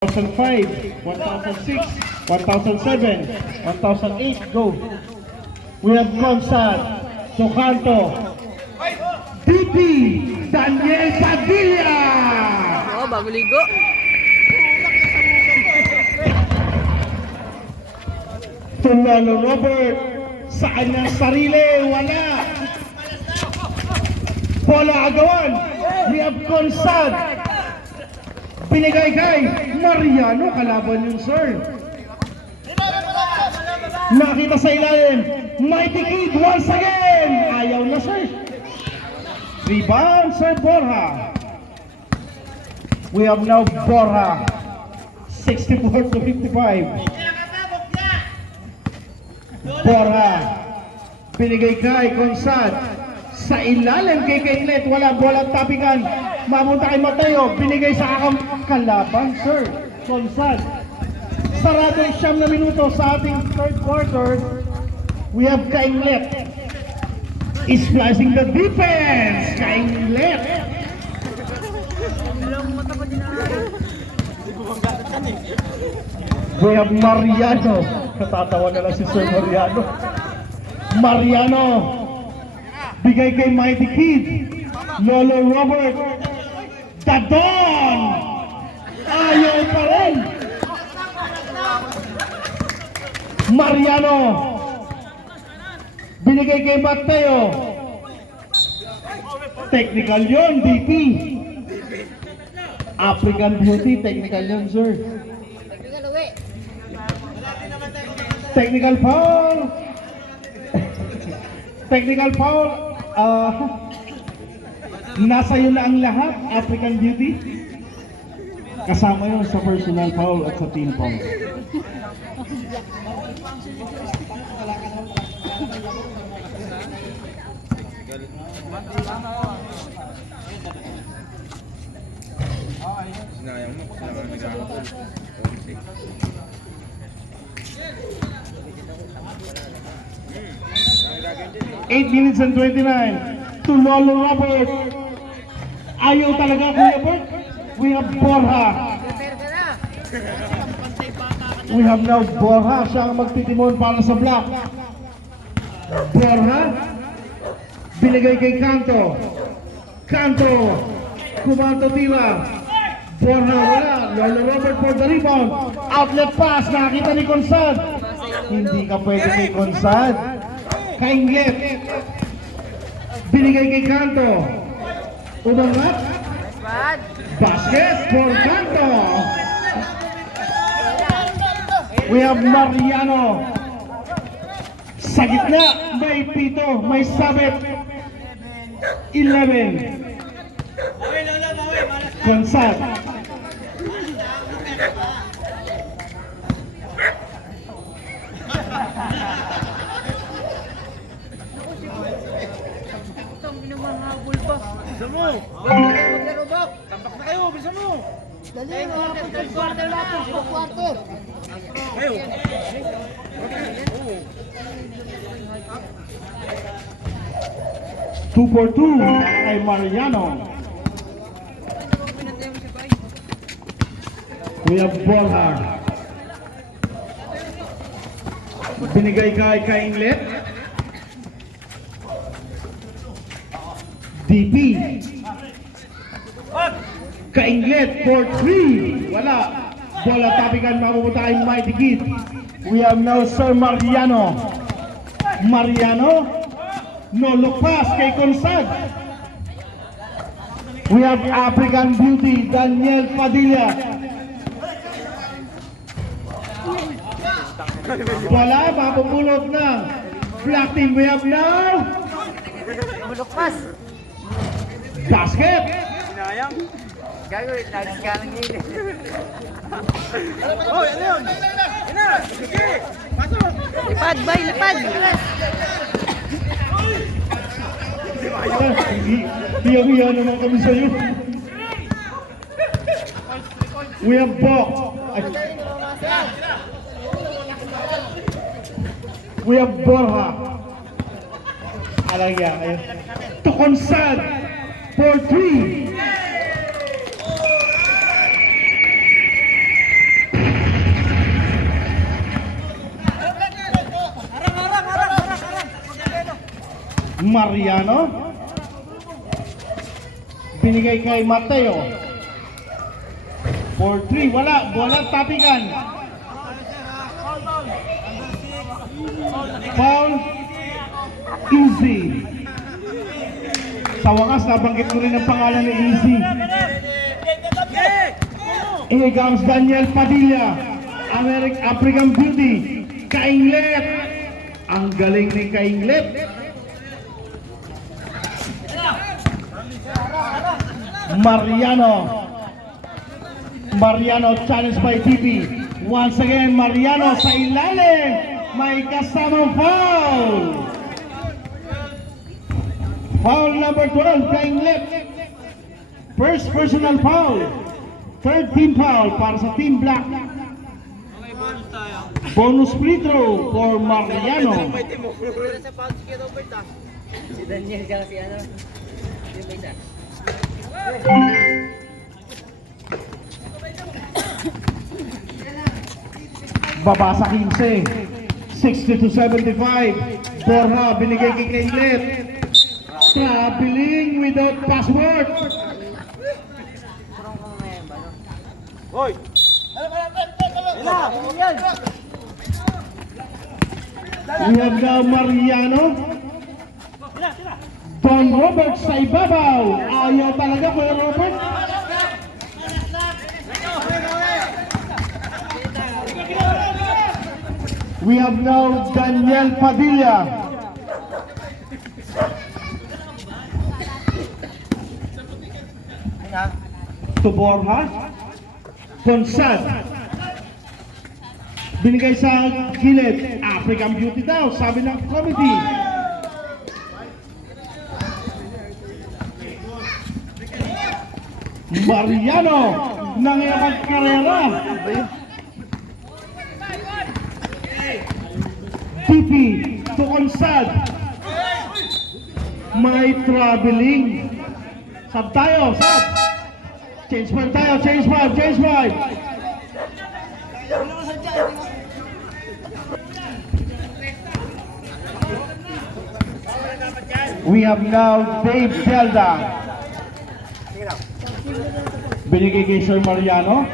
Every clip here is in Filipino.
1005, 1006, 1007, 1008, go. We have Consad, Tocanto, DP, Daniel Padilla. Oh, bago ligo. Tunalo Robert, sa kanyang sarili, wala. Bola agawan, we have Consad. Pinigay kay Mariano, kalaban yung sir. Nakita sa ilalim, Mighty Kid once again. Ayaw na sir. Rebound Sir Borja. We have now Borja, 64 to 55. Borja, pinigay kay Consad. Sa ilalim kay Kainlet, wala bola tapikan. Mapunta kay Mateo, binigay sa akong kalaban, sir. Consad. Sarado yung 9 na minuto sa ating third quarter. We have Kainlet. Is flashing the defense. Kainlet. We have Mariano. Katatawa na lang si Sir Mariano. Mariano. Bigay kay Mighty Kid. Lolo Robert. Dadon! Ayaw pa rin! Mariano! Binigay kay Mateo. Technical yon, DP. African Beauty, technical yon, sir. Technical foul! Technical foul. Nasa iyo na ang lahat, African Beauty. Kasama yun sa personal foul at sa team foul. Sinayang mo, kailangan nag-aaral. 8 minutes and 29 to Lolo Robert. Ayaw talaga, Kuya Bert. We have Borja. We have now Borja. Siya ang magtitimon para sa block. Borja. Binigay kay Canto. Canto. Kumanto tira. Borja wala. Lolo Robert for the rebound. Outlet pass. Nakita ni Consad. Hindi ka pwede kay Consad. Kainlet. Binigay kay Canto. Umangat. Basket for Canto. We have Mariano. Sa gitna, may pito, may sabit. 11. Consad. Bilisan mo! Tampak na kayo! Bilisan mo! Dali, mga quarter natin, quarter. Kayo! Two for two kay Mariano. We have Borja. Binigay kay Kainlet. DP. Kainlet for 3. Wala. Bola tapikan, mapupunta kay Mighty Kid. We have now Sir Mariano. Mariano. No look pass kay Consad. We have African Beauty, Daniel Padilla. Wala, mapupulot na. Black team, we have now basket. Sinayang! Gagawin, nagis ka lang yun. Oh, ano yun? Ina! Sige! Pasok! Lipad, bay, lipad! Hiya-hiya naman kami sa'yo. We have Bok. We have Borja. Alagya kayo. To Consad for 3. Mariano. Binigay kay Mateo. For 3, wala. Bola tapikan. Foul. Easy. Sa wakas, nabanggit mo rin ang pangalan ni Easy. Here comes Daniel Padilla. African Beauty. Kainglet. Ang galing ni Kainglet. Mariano challenged by TP. Once again, Mariano sa ilalim. May kasamang foul. Foul number 12, Kainglet. First personal foul. Third team foul para sa Team Black. Bonus free throw for Mariano. Si Daniel ka si ano? Yung may isa. Baba sa 15. 60-75. Borja binigay kay Kainglet. Traveling without password. Hoy! We have now Mariano. Don Robert sa ibabaw. Ayaw talaga Kuya Robert. We have now Daniel Padilla. To Borja. Consad. Binigay sa gilid. African Beauty daw, sabi ng committee. Mariano nang iyong karera. TP to Consad. May traveling. Sab tayo, sab. Change point tayo, change point. We have now Dave Zelda. Binigay kay Sir Mariano.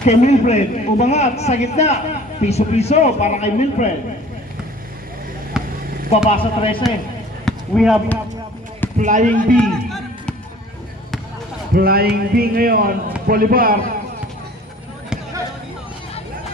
Kay Milfred, umangat sa gitna. Piso-piso para kay Milfred. Baba sa 13. We have Flying B. Flying B ngayon. Bolivar.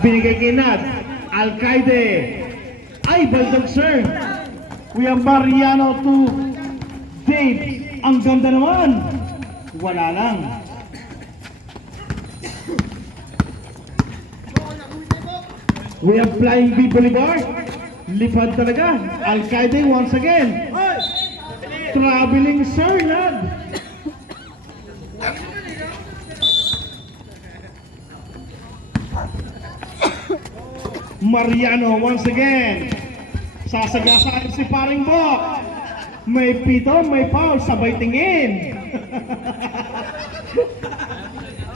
Binigay kay Nad. Alcaide. Ay, baldog sir. We have Mariano to Dave. Ang ganda naman. Wala lang. We have Flying B Bolivar. Lipad talaga. Alcaide once again. Traveling sir, Nad. Mariano once again. Sasagasaan si Paring Bok. May pito, may foul, sabay tingin.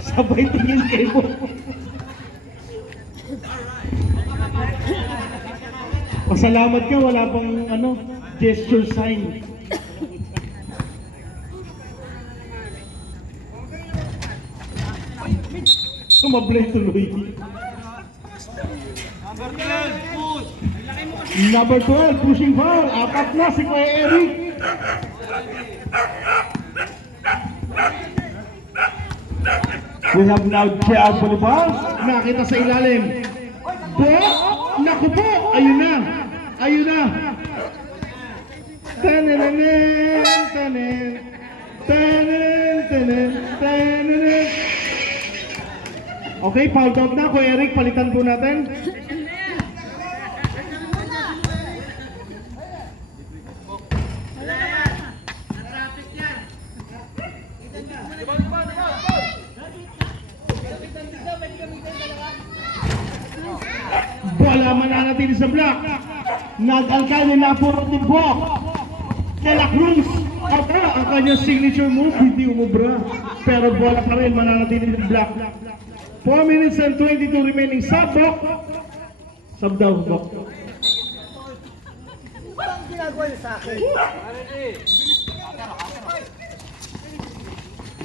Sabay tingin kay Bok. Pasalamat ka, wala pang gesture sign. Sumablay tuloy. Number 12, pushing foul. Apat na si Kuya Eric. We have now J.R. Bolivar. Nakita sa ilalim. Naku po! Ayun na! Ayun na! Tanananan! Tanan! Tanan! Tanan! Tanan! Okay, fouled out na. Kuya Eric, palitan po natin. Bola mananatili sa block. Nag-Alcade na puro timbok. De La Cruz. Ang kanyang signature move, hindi umubra. Pero bola pa rin mananatili sa block. 4 minutes and 22 remaining. Sub, Bok. Sub daw, Bok. ginagawa niya sa akin?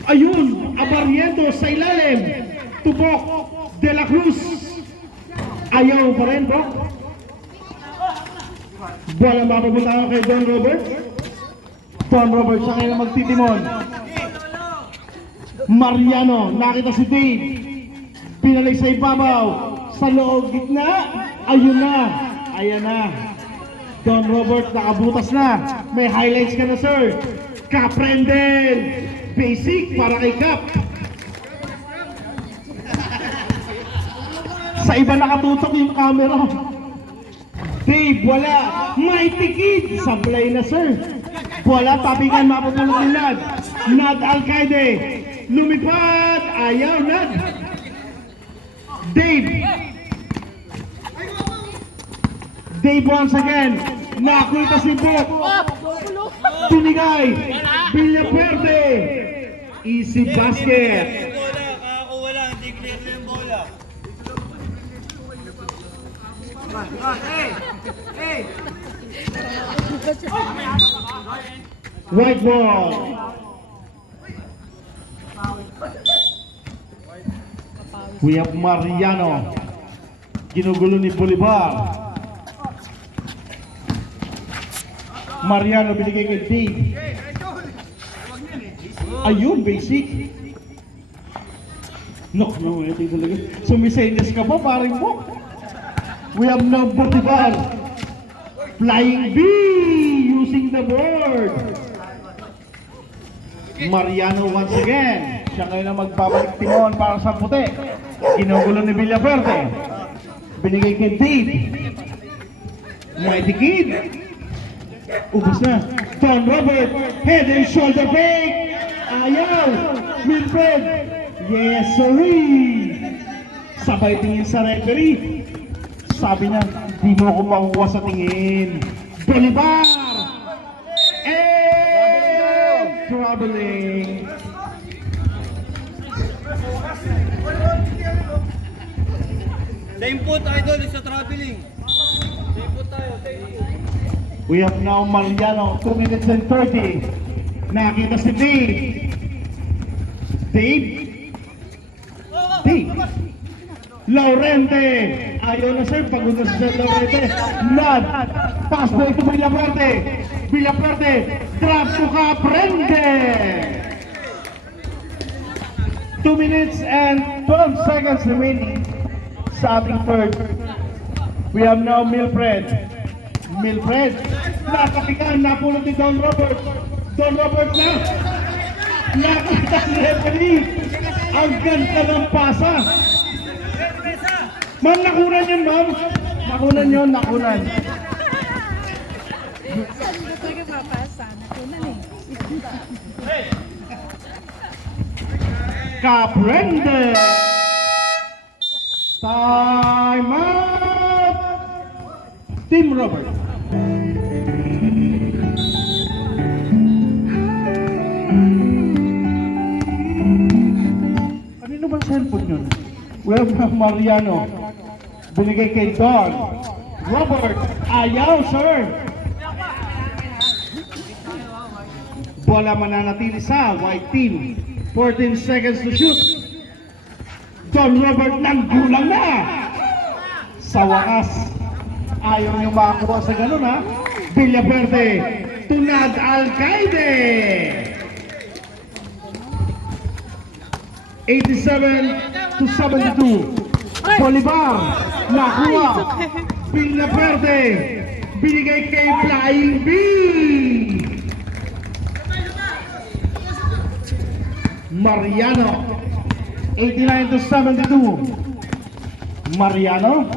Ayun, Abariento sa ilalim. Tubok, De La Cruz. Ayaw pa rin, Bok. Bola mapapunta kay Don Robert. Don Robert sa kanya magtitimon. Mariano, nakita si Dave. Pinalik sa ibabaw. Sa loob, gitna. Ayun na. Ayan na. Don Robert, nakabutas na. May highlights ka na, sir. Kaprendel. Basic para kay Cap. Sa iba nakatutok yung camera. Dave, wala. Mighty Kid. Sablay na, sir. Wala, tapingan, mapapulot ng Nad. Nad Alcaide. Lumipad. Ayaw, Nad. Dave. Dave once again. Nakita si Bok. Binigay. Villafuerte. Easy basket. Bola, kakakuha lang, hindi clear na yung bola. White ball. We have Mariano. Ginugulo ni Bolivar. Mariano binigay kay Dave. Ayun, basic. No, ito yung talaga. Sumisenyas ka pa, paring mo. We have now Bolivar. Flying B using the board. Mariano once again. Siya ngayon ang magbabalik timon para sa puti. Ginugulo ni Villafuerte. Binigay kay Dave. Mighty Kid. Ubus na. Don Robert. Head and shoulder fake. Ayaw. Wilfred. Yes, sorry. Sabay tingin sa referee. Sabi niya, di mo ako makukuha sa tingin. Bolivar. And troubling. Sa input, idol, sa traveling. Sa input tayo, sa input. We have now Mariano, 2 minutes and 30. Nakita si Dave. Dave. Dave. Laurente. Ayaw na, sir. Pagod na si Laurente. Nad. Pass break to Villafuerte. Villafuerte. Drop to Caprende. 2 minutes and 12 seconds remaining sa ating third. We have now Milfred. Milfred. Nakapikan. Napulot ni Don Robert. Don Robert na. Nakita ni referee. Ang ganda ng pasa. Ma'am, nakunan yun, ma'am. Nakunan yun, nakunan. Saan ba talaga mapasa? Nakunan eh. Caprende. Time out. Team Robert. Kanino bang cellphone yun? Well, Mariano. Binigay kay Don. Robert. Ayaw, sir. Bola mananatili sa white team. 14 seconds to shoot. Don Robert nanggulang na. Sa wakas. Ayaw niyong makakuha sa ganun, ha? Villafuerte. Tunad Alcaide. 87 to 72. Bolivar. Nakuha. Villafuerte. Binigay kay Flying B. Mariano. 89 to 72. Mariano.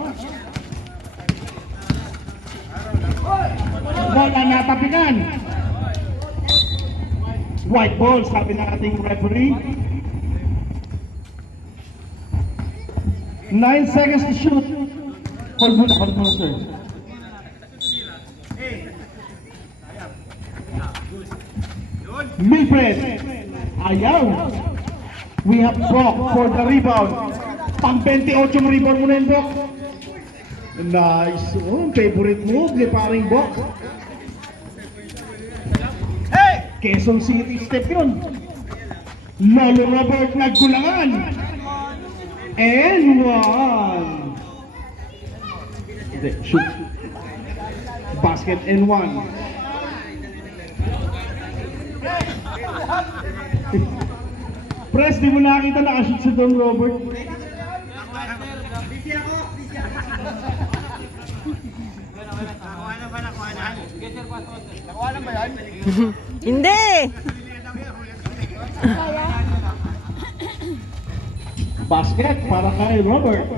Wala natapikan. White ball, sabi ng ating referee. 9 seconds to shoot. Hold mo, sir. Milfred. Ayaw. We have Brock for the rebound. Pang 28 yung rebound mo na yun, Brock. Nice. Oh, favorite move ni paring Brock. Quezon City step yun. Lolo Robert nagkulangan. And one. Hindi, shoot. Basket and one. Press, di mo nakita nakashoot si Don Robert. Hindi! Basket para kay Robert.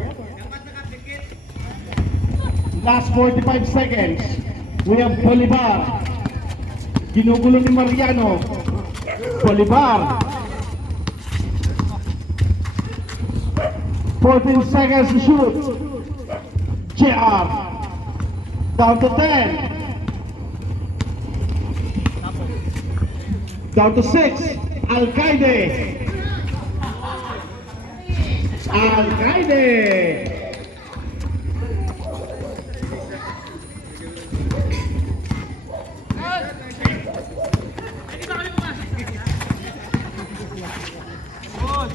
Last 45 seconds. We have Bolivar. Ginugulo ni Mariano. Bolivar. 14 seconds to shoot. JR. Down to 10. Down to 6. Alcaide. Alcaide.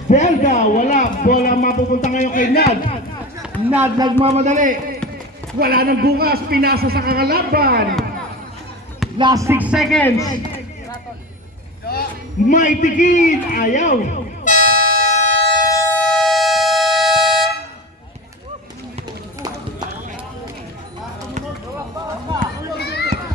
Belga, wala. Bola mapupunta ngayon kay Nad. Nad nagmamadali. Wala nang bukas. Pinasa sa kakalaban. Last 6 seconds. Mighty Kid. Ayaw.